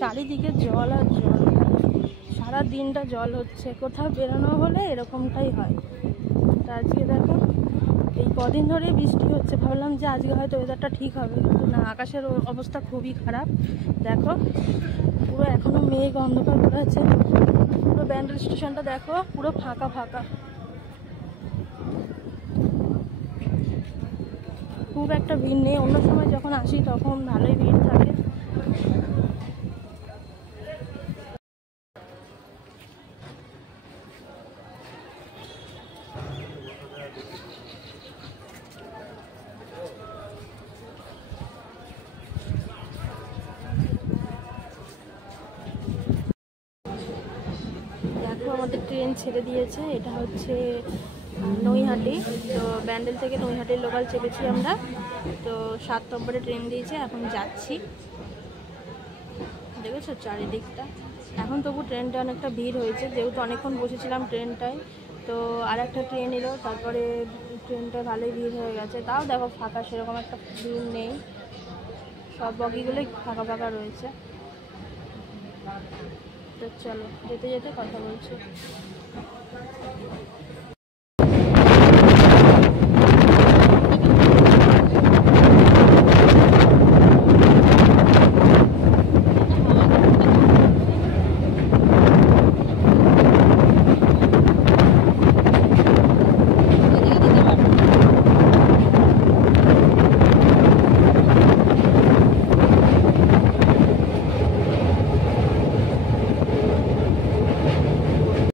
চারিদিকে জল আর জল, সারা দিনটা জল হচ্ছে। কোথাও বেরোনো হলে এরকমটাই হয়। তো আজকে দেখো এই কদিন ধরে বৃষ্টি হচ্ছে, ভাবলাম যে আজকে হয়তো ওয়েদারটা ঠিক হবে, কিন্তু না, আকাশের অবস্থা খুবই খারাপ। দেখো পুরো এখনো মেঘ অন্ধকার করে আছে। পুরো ব্যান্ডেল স্টেশনটা দেখো পুরো ফাঁকা ফাঁকা, খুব একটা ভিড় নেই। অন্য সময় যখন আসি তখন ভালোই ভিড় থাকে। দেখো আমাদের ট্রেন ছেড়ে দিয়েছে, এটা হচ্ছে নৈহাটি। তো ব্যান্ডেল থেকে নৈহাটির লোকাল চেপেছি আমরা। তো 7 নম্বরে ট্রেন দিয়েছে, এখন যাচ্ছি। দেখেছো চারিদিকটা। এখন তবু ট্রেনটা অনেকটা ভিড় হয়েছে, যেহেতু অনেকক্ষণ বসেছিলাম ট্রেনটায়। তো আর একটা ট্রেন এলো, তারপরে ট্রেনটা ভালোই ভিড় হয়ে গেছে। তাও দেখো ফাঁকা, সেরকম একটা ভিড় নেই, সব বগিগুলোই ফাঁকা ফাঁকা রয়েছে। তো চলো যেতে যেতে কথা বলছি।